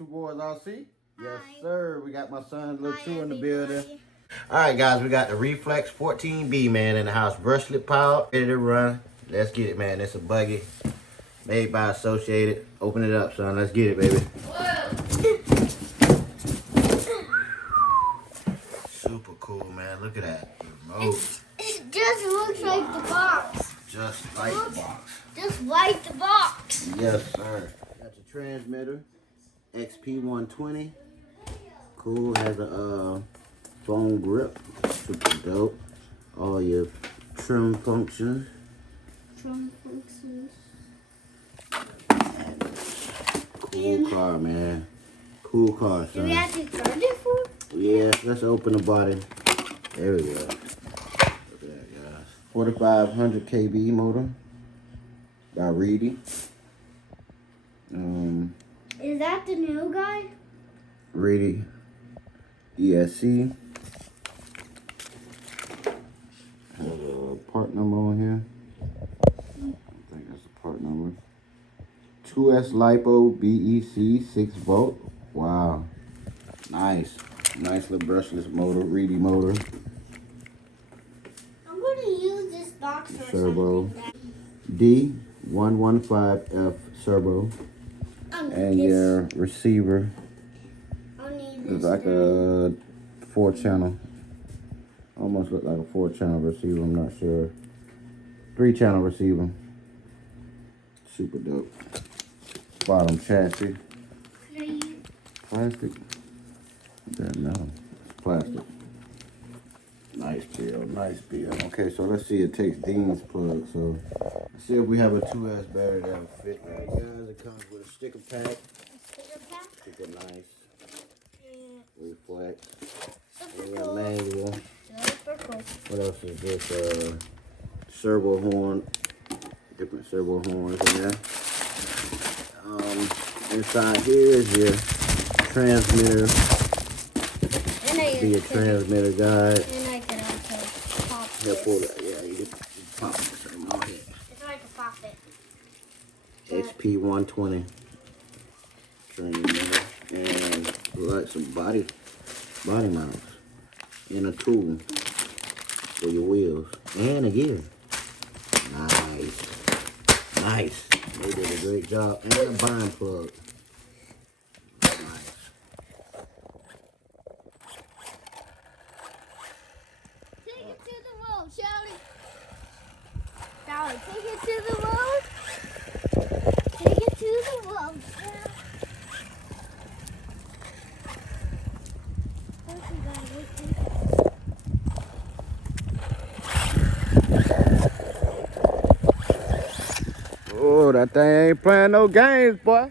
Two Boys RC. Yes, Hi. sir. We got my son, Little Hi, Two, in the everybody. building. All right, guys. We got the Reflex 14B, man, in the house. Brushless power, ready to run. Let's get it, man. It's a buggy made by Associated. Open it up, son. Let's get it, baby. Super cool, man. Look at that. The remote. It just looks like the box. Just like the box. Just like the box. Yes, sir. Got your transmitter. XP120. Cool. Has a phone grip. Super dope. All your trim functions. Cool car, man. Cool car, son. Do we have to charge it for? Yeah, let's open the body. There we go. Look at that, guys. 4500 kV motor by Reedy. Is that the new guy? Reedy ESC. Has a part number on here. I think that's the part number. 2S LiPo BEC 6 volt. Wow. Nice. Nice little brushless motor, Reedy motor. I'm going to use this box for Servo. something. D115F servo. And your receiver is like a 4-channel. Almost look like a 4-channel receiver, I'm not sure. 3-channel receiver. Super dope. Bottom chassis. Plastic? No, it's plastic. Nice build, nice build. Okay, so let's see, it takes Dean's plug. So let's see if we have a 2S battery that will fit. All right, guys, it comes with a sticker pack. Super nice. Reflex. We got manual. What else is this? Servo horn. Different servo horns in there. Inside here is your transmitter. Be your transmitter guide. And I can also pop Yeah, this. pull that. Yeah, you can pop it. Something on here. It's hard to pop it. XP120 transmitter. And like some body mounts. And a tool for your wheels. And a gear. Nice. Nice. They did a great job. And a bind plug. Nice. Take it to the road, Shelly. Shelly, take it to the road. Take it to the road, Shelly. Oh, that thing ain't playing no games, boy.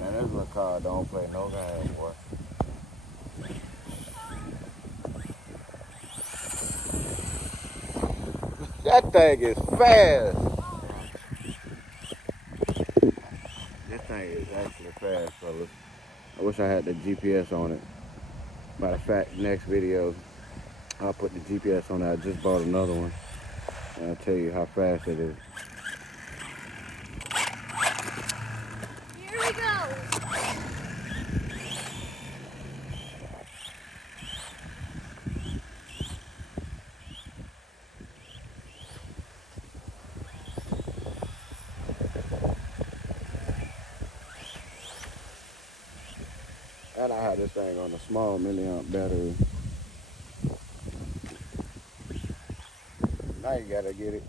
Man, this little car don't play no games, boy. That thing is fast. This thing is actually fast, fellas. I wish I had the GPS on it. Matter of fact, next video, I'll put the GPS on it. I just bought another one. And I'll tell you how fast it is. Here we go. And I had this thing on a small milliamp battery. Now you gotta get it.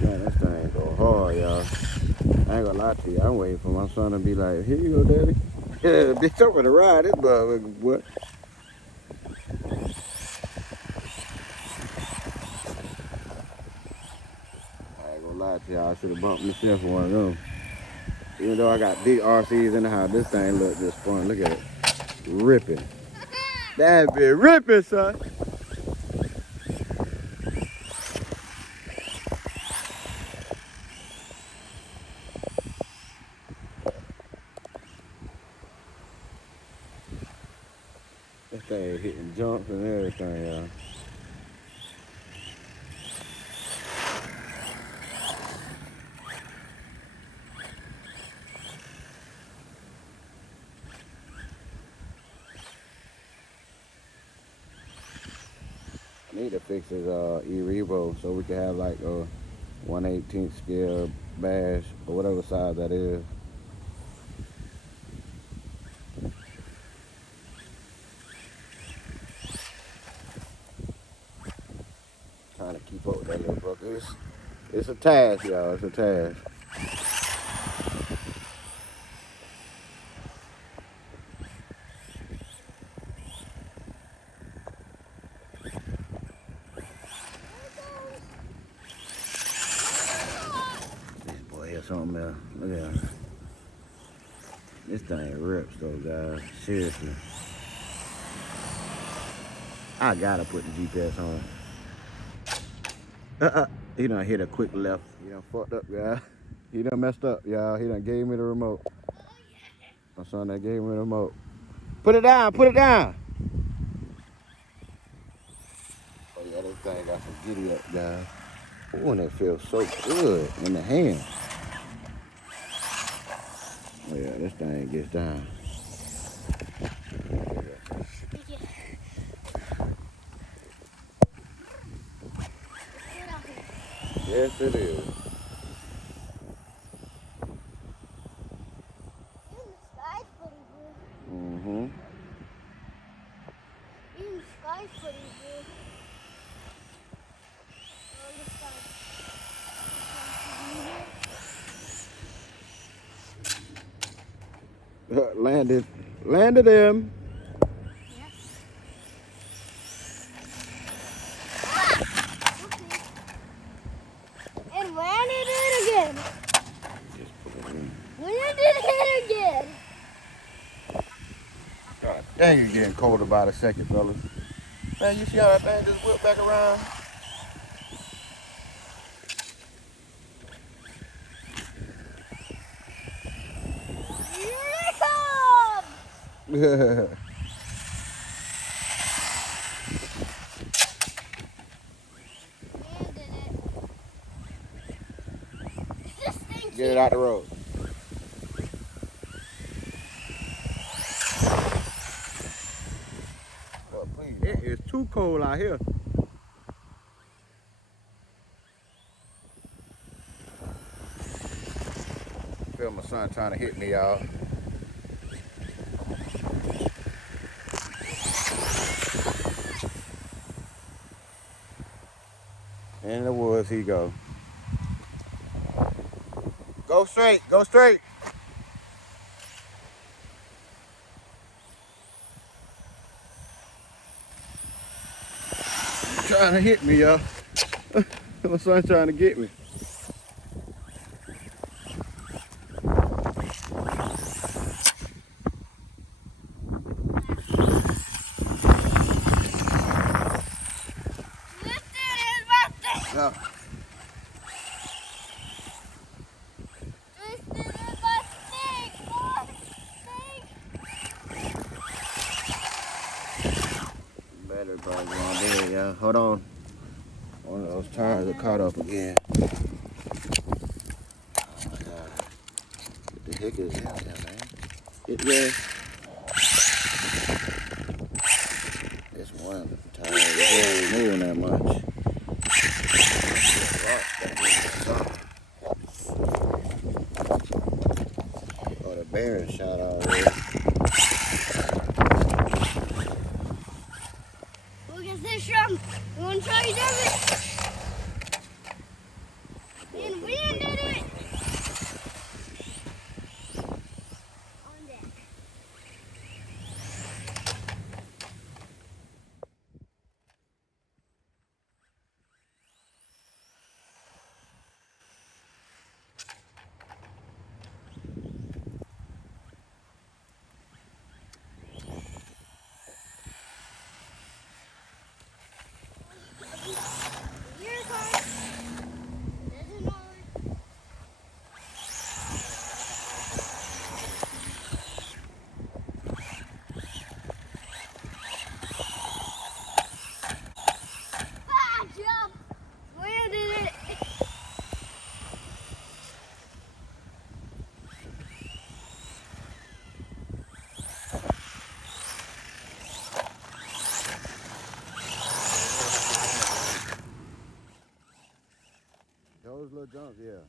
Man, this thing go hard, y'all. I ain't gonna lie to you. I'm waiting for my son to be like, here you go, daddy. Yeah, bitch, I'm gonna ride this motherfucker, boy. I ain't gonna lie to y'all. I should have bumped myself for one of them. Even though I got big RCs in the house, this thing look just fun. Look at it. Ripping. That be ripping, son. This thing hitting jumps and everything, y'all. I need to fix his E-Revo so we can have like a 1/18 scale bash or whatever size that is. Trying to keep up with that little brother. It's a task, y'all. It's a task. This boy here something else. Look at him. This thing rips though, guys. Seriously. I gotta put the GPS on. He done hit a quick left. He done fucked up, guys. He done messed up, y'all. He done gave me the remote. My son that gave me the remote. Put it down, put it down. Oh yeah, this thing got some giddy up, guys. Oh, and it feels so good in the hand. Oh yeah, this thing gets down. Yes, it is. Mm-hmm. Even the sky's pretty good. Landed him. Yes. And landed it again. Landed it again. God dang, you're getting cold about a second, fellas. Man, you see how that thing just whipped back around? Here it comes. Landed it. This thing Get it out the road. Oh, please. It is too cold out here. Feel my son trying to hit me, y'all. In the woods he go. Go straight, go straight. Trying to hit me, y'all. My son trying to get me. No. Battery probably going dead, y'all. Hold on. One of those tires are caught up again. Oh my God. What the heck is that, man? It, yeah. tired. He ain't moving that much. Oh, the bear is shot already. Look at this shrimp. You want to try to do it? And we did it. On deck. Here it comes. There's another. Ah, jump! We did it. Those little jumps, yeah.